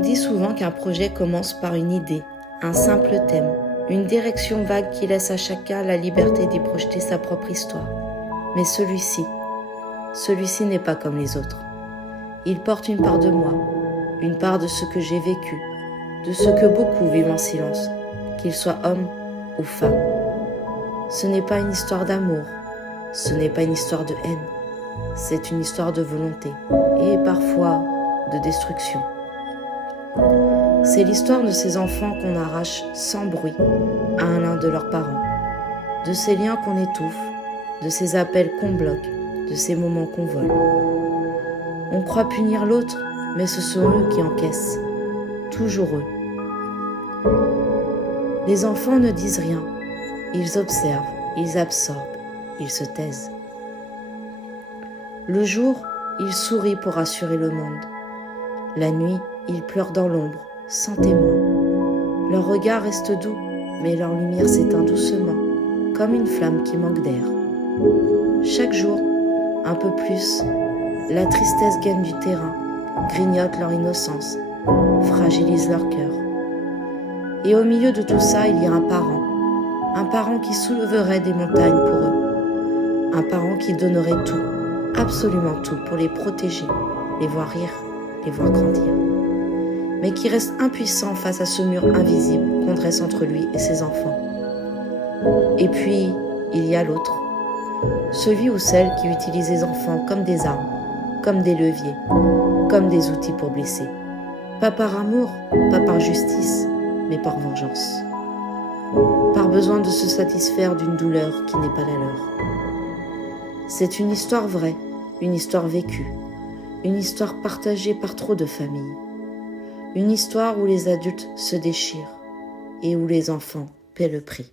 dit souvent qu'un projet commence par une idée, un simple thème, une direction vague qui laisse à chacun la liberté d'y projeter sa propre histoire. Mais celui-ci n'est pas comme les autres. Il porte une part de moi, une part de ce que j'ai vécu, de ce que beaucoup vivent en silence, qu'ils soient hommes ou femmes. Ce n'est pas une histoire d'amour, ce n'est pas une histoire de haine, c'est une histoire de volonté et parfois de destruction. C'est l'histoire de ces enfants qu'on arrache sans bruit à l'un de leurs parents, de ces liens qu'on étouffe, de ces appels qu'on bloque, de ces moments qu'on vole. On croit punir l'autre, mais ce sont eux qui encaissent, toujours eux. Les enfants ne disent rien, ils observent, ils absorbent, ils se taisent. Le jour, ils sourient pour rassurer le monde. La nuit, ils pleurent dans l'ombre, sans témoin. Leur regard reste doux, mais leur lumière s'éteint doucement, comme une flamme qui manque d'air. Chaque jour, un peu plus, la tristesse gagne du terrain, grignote leur innocence, fragilise leur cœur. Et au milieu de tout ça, il y a un parent qui souleverait des montagnes pour eux, un parent qui donnerait tout, absolument tout, pour les protéger, les voir rire, les voir grandir, mais qui reste impuissant face à ce mur invisible qu'on dresse entre lui et ses enfants. Et puis, il y a l'autre, celui ou celle qui utilise les enfants comme des armes, comme des leviers, comme des outils pour blesser. Pas par amour, pas par justice, mais par vengeance. Par besoin de se satisfaire d'une douleur qui n'est pas la leur. C'est une histoire vraie, une histoire vécue, une histoire partagée par trop de familles. Une histoire où les adultes se déchirent et où les enfants paient le prix.